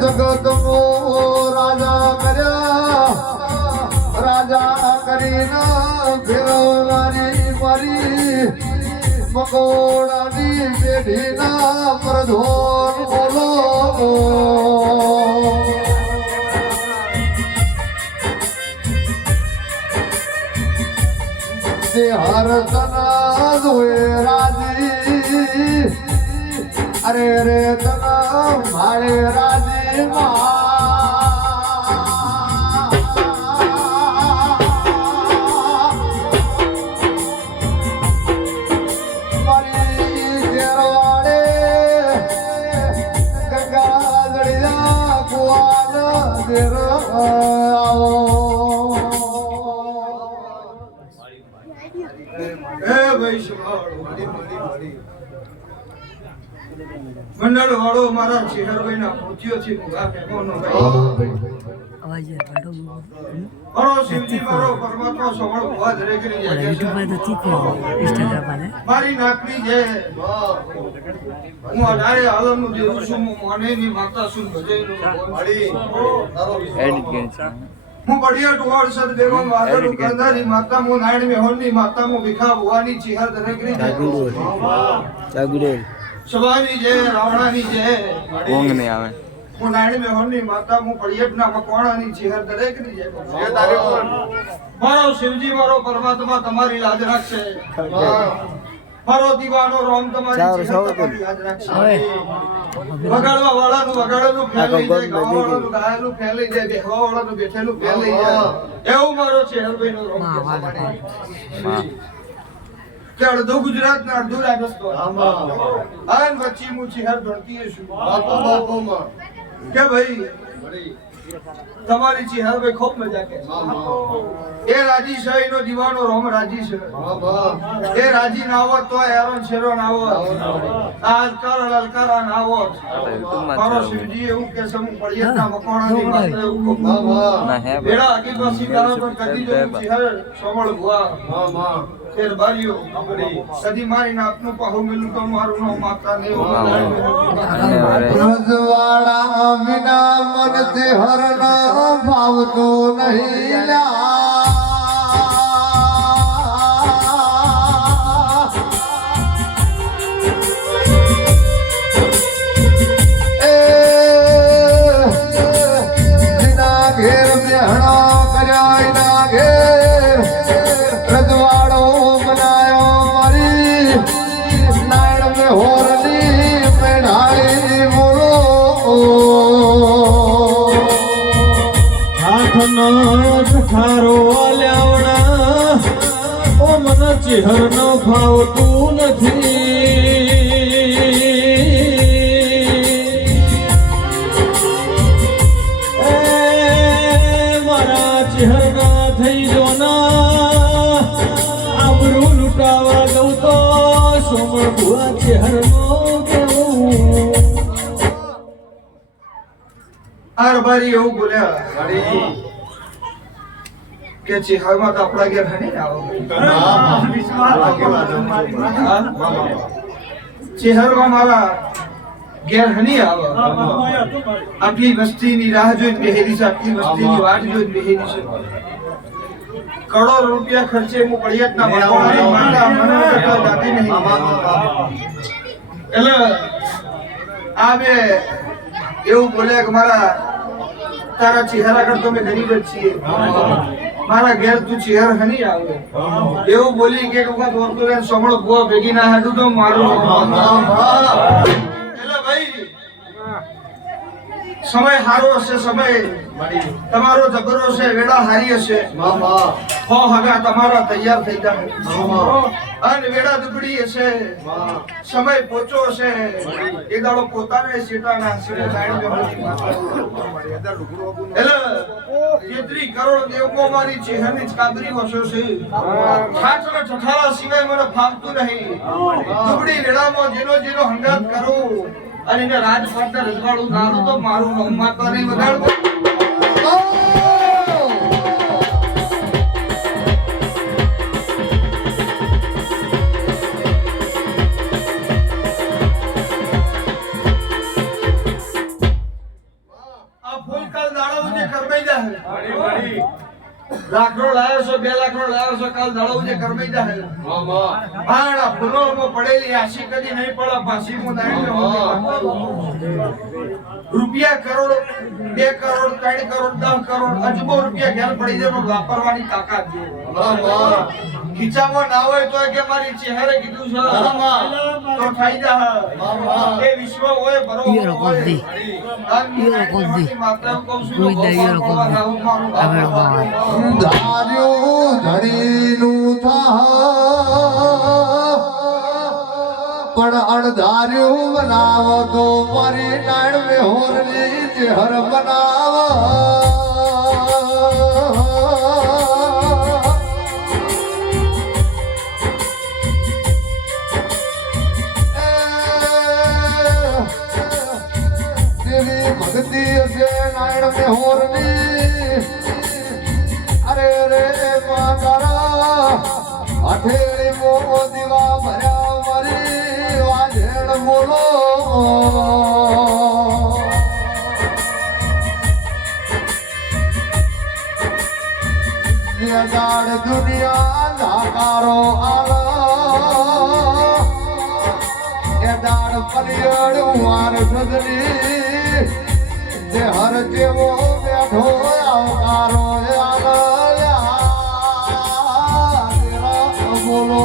જગતનો રાજા કર્યા રાજા કરીને ફેરવનારી મારી મકોડાની પેઢીના પ્રધોન બોલો હરતના જોએ રાજી અરે રે તના મારે રાજી મારી ઘેરવાડે ગંગા ગળિયા કુવાન ઘેર આવો મંડળ વાળો મારા શહેરભાઈ ના પહોંચ્યો છે મારો શિવજી મારો પરમાત્મા સવળ ભવા દરેક ની મારી નાકની જે હું અઢારે આલમ નું દેવું છું હું મોને ની માતા છું ભજે હું બઢિયા ટોળ સદ બેગમ વાદળ કંદારી માતા મો નાયણ મે હોની માતા મો ભીખા ભવાની ચિહર દરેક ની સવાની જે રાવણાની જે ઊંઘ ને આવે હું નાયણ મે હોની માતા મો પડિયટના મકવાણાની ચિહર દરેક ની જે મારો શિવજી મારો પરમાત્મા તમારી લાજ રાખશે મારો દીવાનો રોમ તમારી લાજ રાખશે વગાડવા વાળાનું વગાડવાનું ફેલાઈ જાય ગાવાવાળાનું ગાયનું ફેલાઈ જાય બેહવા વાળાનું બેઠેલું ફેલાઈ જાય એવું મારો છે હરભાઈનો રોમ કે અડધો ગુજરાત ને અડધો રાજસ્થાન આન વચ્ચે હું ચિહર ધરતી છું કે ભાઈ તમારી ચિહર ભાઈ ખૂબ મજા કે એ રાજી શાહી નો દીવાનો રોમ રાજી છે એ રાજી ના આવત તો એરોન શેરો ના આવત આજકાર લલકારા ના આવત મારો શિવજી એવું કે સમ પડિયતના મકોણાની માત્ર એવું બેડા આગી પાછી ગાવ પર કદી જો ચિહર સોમળ ભુવા ફેર બારીઓ સદી મારીને આપનું પાહુ મિલું તો મારું નો માતા ને રજવાડા વિના મનથી હરના ભાવતું નહીં ઘેર બેહણો કર્યા ના ઘેર રજવાડો બનાયો મારી નાયણ મે હોરની મેઢાળી બોલો હાથનો ખારો લાવણા ઓ મન ચિહર નો ભાવતું નથી મારા ચિહર ના થઈ જોના આબરૂ લૂંટાવા દઉં તો સોમળ ભુવા ચિહર નો કેવું આરબારી એવું બોલ્યા કે ચિહરમાં તો આપણા ઘેર હની આવો ચિહરમાં મારા ઘેર હની આવો આટલી વસ્તીની રાહ જોઈને બેહેલી છે આટલી વસ્તીની વાટ જોઈને બેહેલી છે કરોડ રૂપિયા ખર્ચે હું પડિયતના મકોણાની માતા મને કરતા જાતી નહીં એટલે આ બે એવું બોલ્યા કે મારા તારા ચહેરા કરતો મેં ગરીબ જ છીએ મારા ઘેર તું ચહેર હની આવે એવું બોલી કે વખત વર્તુળ સમળ ભુવા ભેગી ના હાડું તો મારું એટલે ભાઈ સમય હારો હશે સમય તમારો જબરો છે વેડા હારી હશે હો હગા તમારા તૈયાર થઈ જાય અને વેડા દુબડી હશે સમય પોચો હશે એ દાડો પોતાને શેટાના હશે એટલે કેટલી કરોડ દેવકો મારી ચહેરની કાબરી વસો છે ઠાઠ ઠઠારા સિવાય મને ફાવતું નહીં દુબડી વેડામાં જેનો જેનો હંગાત કરું અને એને રાજપાટના રજવાડું નાનું તો મારું નામ માતા નહીં વધારતું લાખનો લાવ્યો છો 2 લાખનો લાવ્યો છો કાલ દળો જે કરમાઈ જાય આણા ફૂલોમાં પડેલી આશી કદી નહીં પડે પાછી હું રૂપિયા કરોડ 2 કરોડ 3 કરોડ 10 કરોડ અજબો રૂપિયા ઘેર પડી જાય પણ વાપરવાની તાકાત છે ખીચામાં ના હોય તો કે મારી ચહેરે કીધું છે તો થઈ જા એ વિશ્વ હોય બરોબર હોય માતા કહું છું ધાર્યું ધણીનું થા પણ અણધાર્યું બનાવો તો મારી નાણ મેહોરની ચહેર બનાવો ભક્તિ હશે નાયણ મેહોરની અરે રે માતારા અઠેળી મો દીવા ભર્યા મારી વાજેણ બોલો દાડ દુનિયા નાકારો આલા એ દાડ પલિયડ વાર સદની જે હર જેવો બેઠો આવકારો બોલો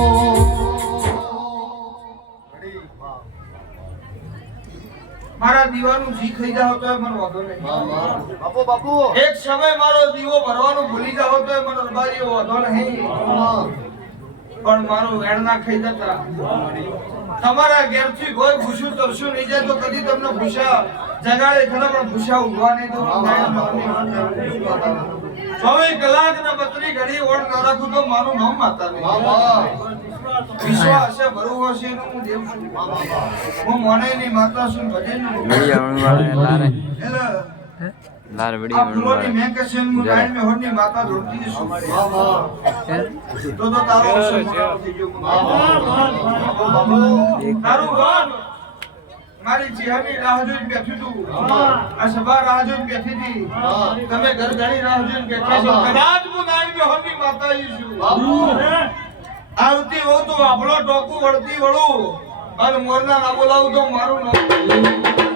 મારા દીવાનું જી ખાઈ જાવ તો મને વાંધો નહીં બાપુ બાપુ એક સમય મારો દીવો ભરવાનું ભૂલી જાવ તો મને રબારીઓ વાંધો નહીં પણ મારું વેણ ના ખાઈ જતા તમારા ઘેરથી કોઈ ભૂસું તરશું નહીં જાય તો કદી તમને ભૂસા જગાડે ખરા પણ ભૂસા ઉભવા નહીં તો 24 કલાક ને 32 ઘડી ઓળ ન રાખું તો મારું નામ માતા નહીં વિશ્વાસ છે ભરવું હશે એનું હું દેવ છું હું મોને ની માતા છું ભજન લાર વડી આ ફૂલોની મેં કશે હું ગાય મે હોરની માતા ધોતી છું તો તારો અવસર મોટો થઈ ગયો તારું ગાન મારી ચિહાની રાહ જોઈને બેઠી તું આ સભા રાહ જોઈને બેઠી હતી તમે ઘર ઘણી રાહ જોઈને બેઠા છો કદાચ હું ગાય મે હોરની માતા છું આવતી હો તો આપણો ટોકું વળતી વળું અને મોરના ના બોલાવું તો મારું નામ